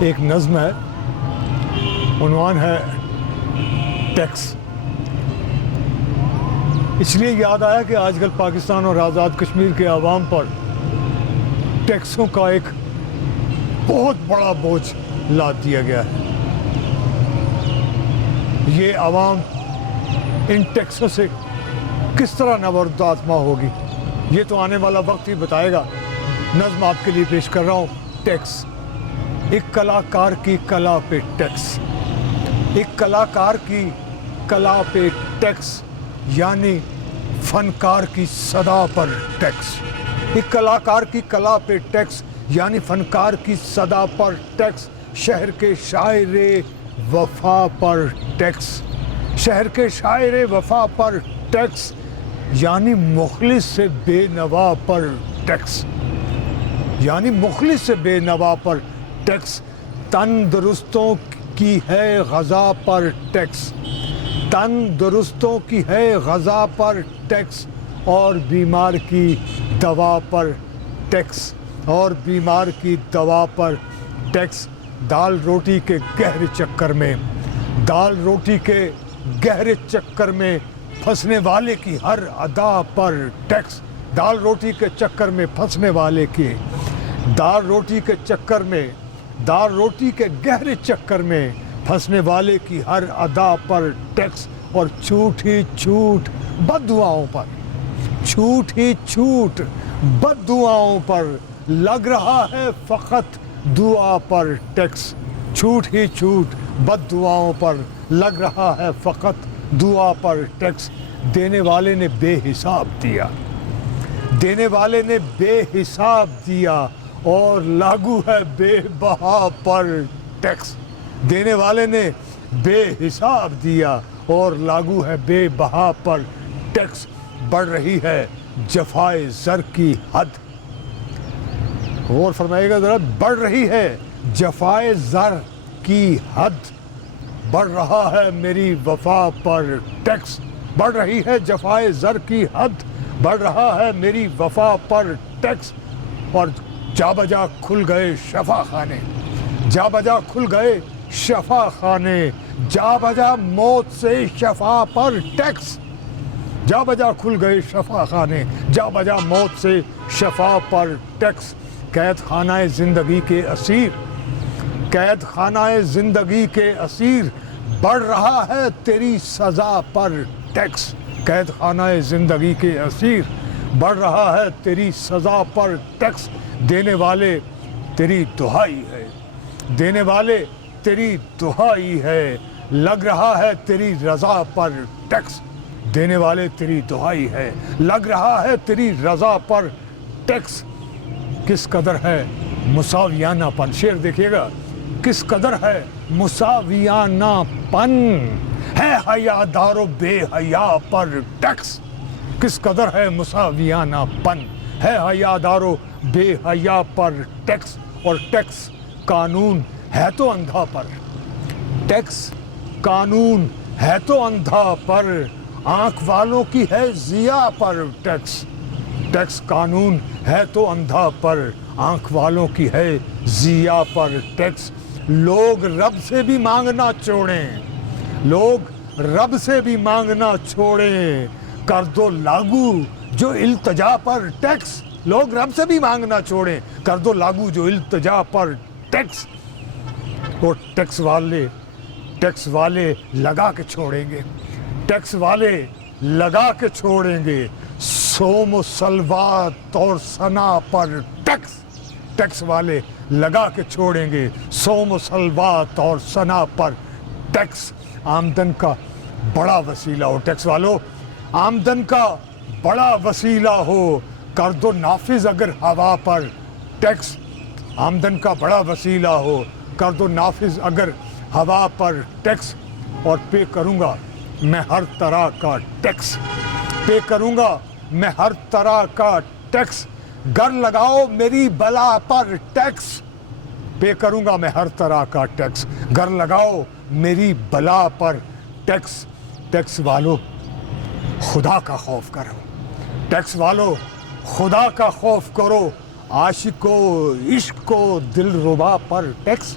ایک نظم ہے، عنوان ہے ٹیکس۔ اس لیے یاد آیا کہ آج کل پاکستان اور آزاد کشمیر کے عوام پر ٹیکسوں کا ایک بہت بڑا بوجھ لاد دیا گیا ہے۔ یہ عوام ان ٹیکسوں سے کس طرح نبرد آزما ہوگی، یہ تو آنے والا وقت ہی بتائے گا۔ نظم آپ کے لیے پیش کر رہا ہوں، ٹیکس۔ ایک کلاکار کی کلا پہ ٹیکس، ایک کلاکار کی کلا پہ ٹیکس، یعنی فنکار کی صدا پر ٹیکس۔ ایک کلاکار کی کلا پہ ٹیکس یعنی فنکار کی صدا پر ٹیکس۔ شہر کے شاعر وفا پر ٹیکس، شہر کے شاعر وفا پر ٹیکس، یعنی مخلص سے بے نوا پر ٹیکس، یعنی مخلص سے بے نوا پر ٹیکس۔ تندرستوں کی ہے غذا پر ٹیکس، تندرستوں کی ہے غذا پر ٹیکس، اور بیمار کی دوا پر ٹیکس، اور بیمار کی دوا پر ٹیکس۔ دال روٹی کے گہرے چکر میں، دال روٹی کے گہرے چکر میں پھنسنے والے کی ہر ادا پر ٹیکس۔ دال روٹی کے چکر میں پھنسنے والے کی، دال روٹی کے چکر میں، دال روٹی کے گہرے چکر میں پھنسنے والے کی ہر ادا پر ٹیکس۔ اور چھوٹ ہی چھوٹ بد دعاؤں پر، چھوٹ ہی چھوٹ بد دعاؤں پر لگ رہا ہے فقط دعا پر ٹیکس۔ چھوٹ ہی چھوٹ بد دعاؤں پر لگ رہا ہے فقط دعا پر ٹیکس۔ دینے والے نے بے حساب دیا، دینے والے نے بے حساب دیا، اور لاگو ہے بے بہا پر ٹیکس۔ دینے والے نے بے حساب دیا اور لاگو ہے بے بہا پر ٹیکس۔ بڑھ رہی ہے جفائے زر کی حد، اور فرمائے گا ذرا، بڑھ رہی ہے جفائے زر کی حد، بڑھ رہا ہے میری وفا پر ٹیکس۔ بڑھ رہی ہے جفائے زر کی حد، بڑھ رہا ہے میری وفا پر ٹیکس۔ اور جا بجا کھل گئے شفا خانے، جا بجا کھل گئے شفا خانے، جا بجا موت سے شفا پر ٹیکس۔ جا بجا کھل گئے شفا خانے، جا بجا موت سے شفا پر ٹیکس۔ قید خانہ زندگی کے اسیر، قید خانہ زندگی کے اسیر، بڑھ رہا ہے تیری سزا پر ٹیکس۔ قید خانہ زندگی کے اسیر، بڑھ رہا ہے تیری سزا پر ٹیکس۔ دینے والے تیری دہائی ہے، دینے والے تیری دہائی ہے، لگ رہا ہے تیری رضا پر ٹیکس۔ دینے والے تیری دہائی ہے، لگ رہا ہے تیری رضا پر ٹیکس۔ کس قدر ہے مساویانہ پن، شعر دیکھیے گا، کس قدر ہے مساویانہ پن، ہے حیا دار و بے حیا پر ٹیکس۔ کس قدر ہے مساویانہ پن، ہے حیا دار و بے حیا پر ٹیکس۔ اور ٹیکس قانون ہے تو اندھا پر، ٹیکس قانون ہے تو اندھا پر، آنکھ والوں کی ہے ضیا پر ٹیکس۔ ٹیکس قانون ہے تو اندھا پر، آنکھ والوں کی ہے ضیا پر ٹیکس۔ لوگ رب سے بھی مانگنا چھوڑیں، لوگ رب سے بھی مانگنا چھوڑیں، کر دو لاگو جو التجا پر ٹیکس۔ لوگ رب سے بھی مانگنا چھوڑیں، کر دو لاگو جو التجا پر ٹیکس۔ اور ٹیکس والے لگا کے چھوڑیں گے، ٹیکس والے لگا کے چھوڑیں گے، سوم و سلوات اور ثنا پر ٹیکس۔ ٹیکس والے لگا کے چھوڑیں گے، سوم و سلوات اور ثنا پر ٹیکس۔ آمدن کا بڑا وسیلہ ہو، ٹیکس والو، آمدن کا بڑا وسیلہ ہو، کر دو نافذ اگر ہوا پر ٹیکس۔ آمدن کا بڑا وسیلہ ہو، کر دو نافذ اگر ہوا پر ٹیکس۔ اور پے کروں گا میں ہر طرح کا ٹیکس، پے کروں گا میں ہر طرح کا ٹیکس، گر لگاؤ میری بلا پر ٹیکس۔ پے کروں گا میں ہر طرح کا ٹیکس، گر لگاؤ میری بلا پر ٹیکس۔ ٹیکس والو خدا کا خوف کرو، ٹیکس والو خدا کا خوف کرو، عاشق و عشق و دل ربا پر ٹیکس۔